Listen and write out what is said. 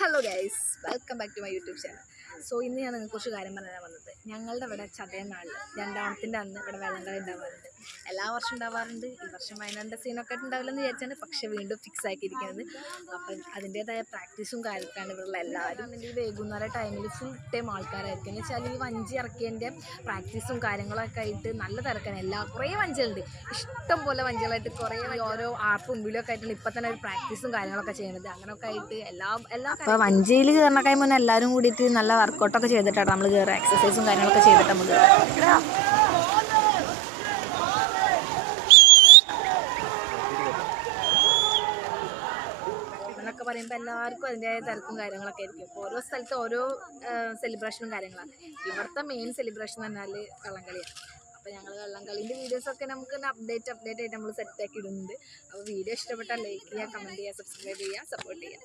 Hello guys, welcome back to my YouTube channel. So ഇന്ന് ഞാൻ നിങ്ങൾക്ക് കുറച്ച് കാര്യം പറയാൻ വന്നത്. ഞങ്ങളുടെ ഇവിടെ ചതയനാളിൽ രണ്ടാമത്തിൻ്റെ അന്ന് ഇവിടെ വെള്ളംകളി ഉണ്ടാവാറുണ്ട്. എല്ലാ വർഷവും ഉണ്ടാവാറുണ്ട്. ഈ വർഷം വയനാടിൻ്റെ സീനൊക്കെ ഉണ്ടാവില്ലെന്ന് വിചാരിച്ചാണ്, പക്ഷേ വീണ്ടും ഫിക്സ് ആക്കിയിരിക്കുന്നത്. അപ്പം അതിൻ്റേതായ പ്രാക്ടീസും കാര്യമൊക്കെയാണ് ഇവിടെയുള്ള എല്ലാവരും. ഈ വൈകുന്നേരം ടൈമിൽ ഫുൾ ടൈം ആൾക്കാരായിരിക്കും. എന്ന് വെച്ചാൽ ഈ വഞ്ചി ഇറക്കിയതിൻ്റെ പ്രാക്ടീസും കാര്യങ്ങളൊക്കെ ആയിട്ട് നല്ല തിരക്കാണ്. കുറേ വഞ്ചികളുണ്ട്, ഇഷ്ടം പോലെ വഞ്ചികളായിട്ട് കുറേ ഓരോ ആർപ്പും വിളിയൊക്കെ ആയിട്ടാണ് ഇപ്പം തന്നെ ഒരു പ്രാക്ടീസും കാര്യങ്ങളൊക്കെ ചെയ്യുന്നത്. അങ്ങനെയൊക്കെ ആയിട്ട് എല്ലാ അപ്പോൾ വഞ്ചിയിൽ കയറണക്കായി മുന്നേ എല്ലാവരും കൂടിയിട്ട് നല്ല വർക്കൗട്ടൊക്കെ ചെയ്തിട്ടാണ് നമ്മൾ കയറുക. എക്സസൈസും കാര്യങ്ങളൊക്കെ ചെയ്തിട്ട് നമ്മൾ എന്നൊക്കെ പറയുമ്പോൾ എല്ലാവർക്കും അതിൻ്റെതായ തിരക്കും കാര്യങ്ങളൊക്കെ ആയിരിക്കും. ഓരോ സ്ഥലത്ത് ഓരോ സെലിബ്രേഷനും കാര്യങ്ങളാണ്. ഇവിടുത്തെ മെയിൻ സെലിബ്രേഷൻ എന്ന് പറഞ്ഞാൽ വള്ളംകളിയാണ്. അപ്പോൾ ഞങ്ങൾ വള്ളംകളീൻ്റെ വീഡിയോസൊക്കെ നമുക്ക് അപ്ഡേറ്റ് ആയിട്ട് നമ്മൾ സെറ്റാക്കി ഇടുന്നുണ്ട്. അപ്പോൾ വീഡിയോ ഇഷ്ടപ്പെട്ടാൽ ലൈക്ക് ചെയ്യുക, കമൻറ്റ് ചെയ്യുക, സബ്സ്ക്രൈബ് ചെയ്യുക, സപ്പോർട്ട് ചെയ്യുക.